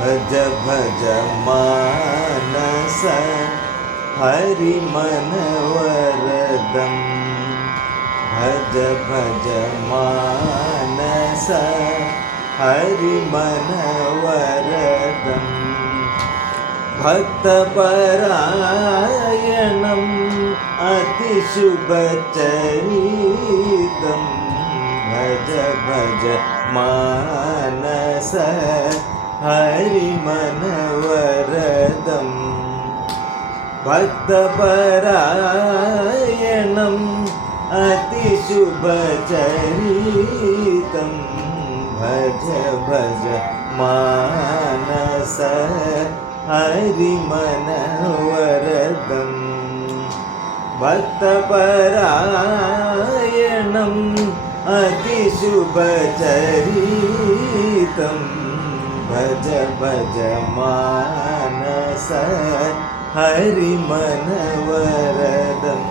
भज भज मानस हरि मनवरदं भज भज मानस हरि मनवरदं भक्तपरायणम् अतिशुभचरितं भज भज मानस हरि मनवरदं भक्तपरायणम् अतिशुभचरितं भज भज मानस हरि मनवरदं भक्तपरायणम् अतिशुभचरितं भज भज मानस हरि मनवरदं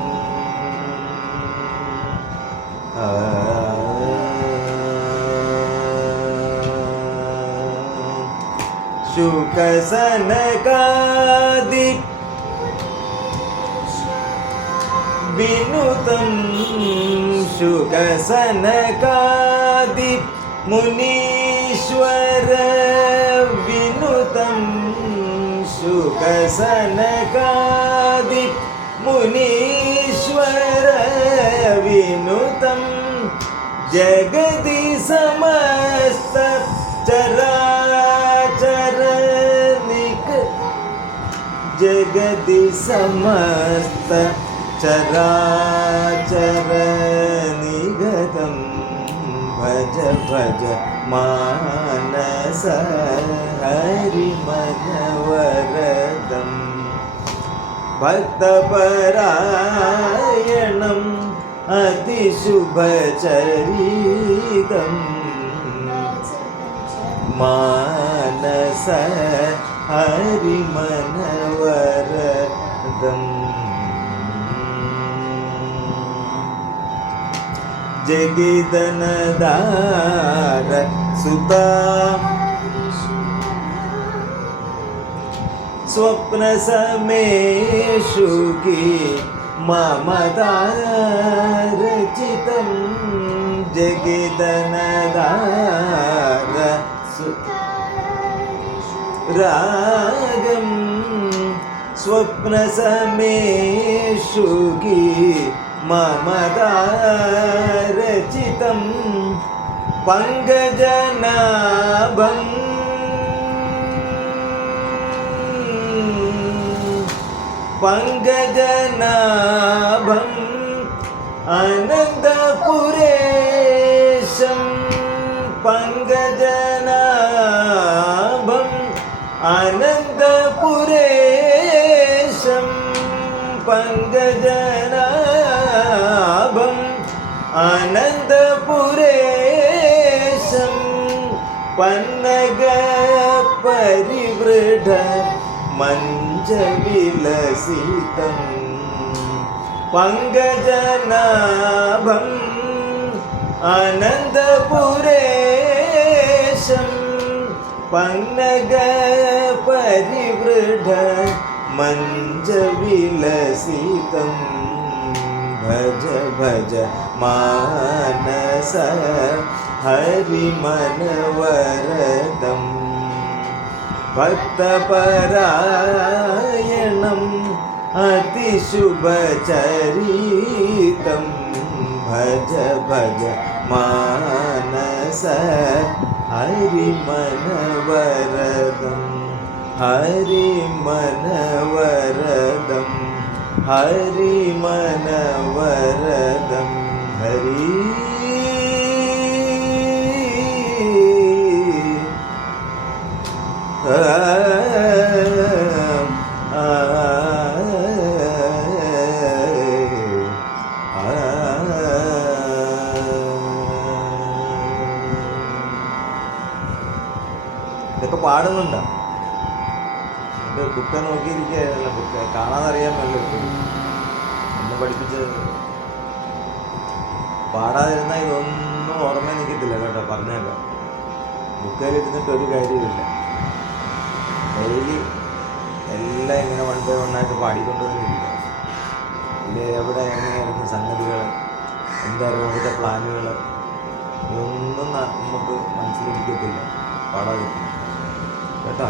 शुकसनकादि विनुतं शुकसनकादि मुनीश्वर विनुतं शुकसनकादि मुनीश्वर विनुतं जगति समस्त चराचर जगति समस्त चराचर निगतं भज भज मानस हरि मनवरदं भक्तपरायणम् अतिशुभचरितं मानस हरि मनवरदं जगिदनदार सुता स्वप्नसमेषु की ममतारचितं जगिदनदार रागं स्वप्नसमेषु की ममतारचितं पङ्कजनाभं पङ्कजनाभम् अनन्तपुरेशं पङ्कजनाभम् अनन्तपुरेशं पङ्कजनाभम् अनन्तपुरेशं पन्नगपरिवृढ मञ्चविलसितं पङ्कजनाभम् अनन्तपुरेशं पन्नगपरिवृढ मञ्चविलसितं भज भज मानस हरि मनवरदं भक्तपरायणम् अतिशुभचरितं भज भज मानस हरि मनवरदं हरि मनवरदं हरि मनवरदं हरि ഇതൊക്കെ പാടുന്നുണ്ടോ? എൻ്റെ ബുക്ക് നോക്കിയിരിക്കുകയായിരുന്നല്ലോ, ബുക്ക് കാണാതറിയാമല്ലോ. എന്നെ പഠിപ്പിച്ചത് പാടാതിരുന്നാൽ ഇതൊന്നും ഓർമ്മ നിൽക്കത്തില്ല കേട്ടോ, പറഞ്ഞേക്കാം. ബുക്കിലിരുന്നിട്ട് ഒരു കാര്യമില്ല. നന്നായിട്ട് പാടിക്കൊണ്ട് തന്നെ ഇരിക്കുക. ഇത് എവിടെ എങ്ങനെയായിരുന്നു സംഗതികൾ, എന്തായിരുന്നു അവിടുത്തെ പ്ലാനുകൾ, ഇതൊന്നും നമുക്ക് മനസ്സിലിരിക്കത്തില്ല പാടാതിരിക്കും കേട്ടോ.